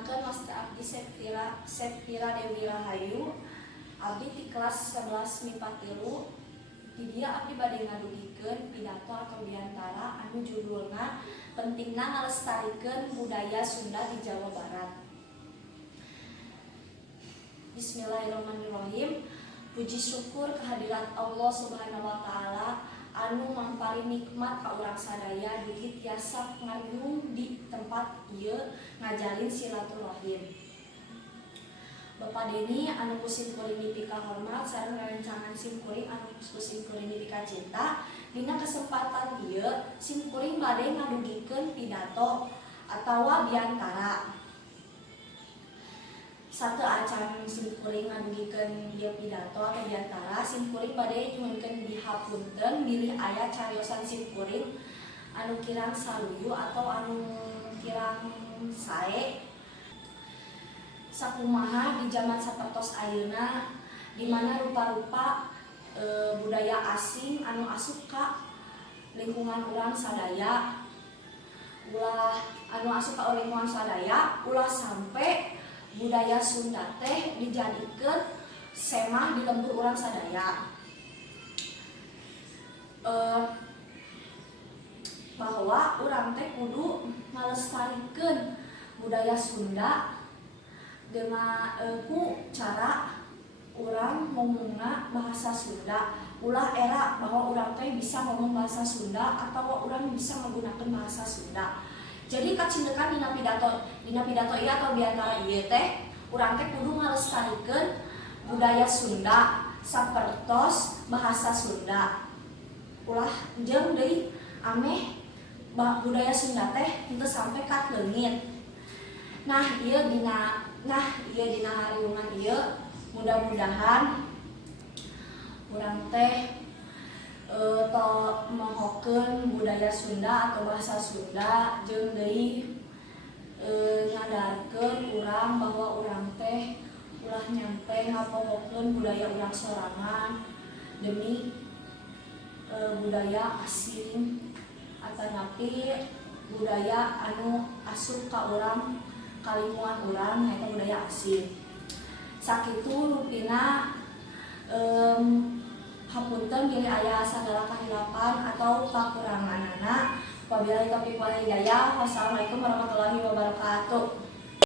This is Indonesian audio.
Perkenalkan Master Abdi Septira Dewi Rahayu. Abdi di kelas 11 MIPA 3. Di dia abdi bade ngadugikeun pidato atau diantara anu judulna pentingna ngalestarikeun budaya Sunda di Jawa Barat. Bismillahirrahmanirrahim. Puji syukur kehadirat Allah Subhanahu wa taala anu mampari nikmat ka urang sadaya dugi tiasa ngariung di tempat ieu ngajalin silaturahim. Bapak Deni anu kusimkuring dipika hormat sareng rerencangan simkuring anu kusimkuring dipika cinta, dina kesempatan ieu simkuring bade ngadugikeun pidato atawa biantara. Satu acan simkuring ngadugikeun ieu pidato atau biantara, simkuring bade nyuhunkeun dihapunten bilih aya cariosan simkuring anu kirang saluyu atau anu kirang sae sakumaha di zaman sapertos ayeuna, di mana rupa-rupa budaya asing anu asup ka lingkungan urang sadaya, ulah anu asup ka lingkungan sadaya, ulah sampai budaya Sunda teh dijadikeun semah di lembur urang sadaya. Bahwa urang teh kudu ngalestarikeun budaya Sunda dengan ku cara urang ngomongna bahasa Sunda, ulah era bahwa urang teh bisa ngomong bahasa Sunda atau urang bisa menggunakan bahasa Sunda. Jadi kacindekan dina pidato ieu atau biantara ieu teh urang teh kudu ngalestarikeun budaya Sunda sapertos bahasa Sunda. Ulah jeung deui ameh budaya Sunda teh henteu sampai ka leungit. Nah, ieu dina hariungan ieu mudah-mudahan urang teh mohokeun budaya Sunda atau bahasa Sunda jeung deui ngadarkeun urang bahwa urang teh ulah nyampe ngapohokeun budaya urang sorangan demi budaya asing atanapi budaya anu asup ka urang kalingkungan urang nyaeta budaya asing. Sakitu rupina hapunten bilih aya sagala kahilapan atau kakuranganana. Wabillahi taufiq wal hidayah. Wassalamualaikum warahmatullahi wabarakatuh.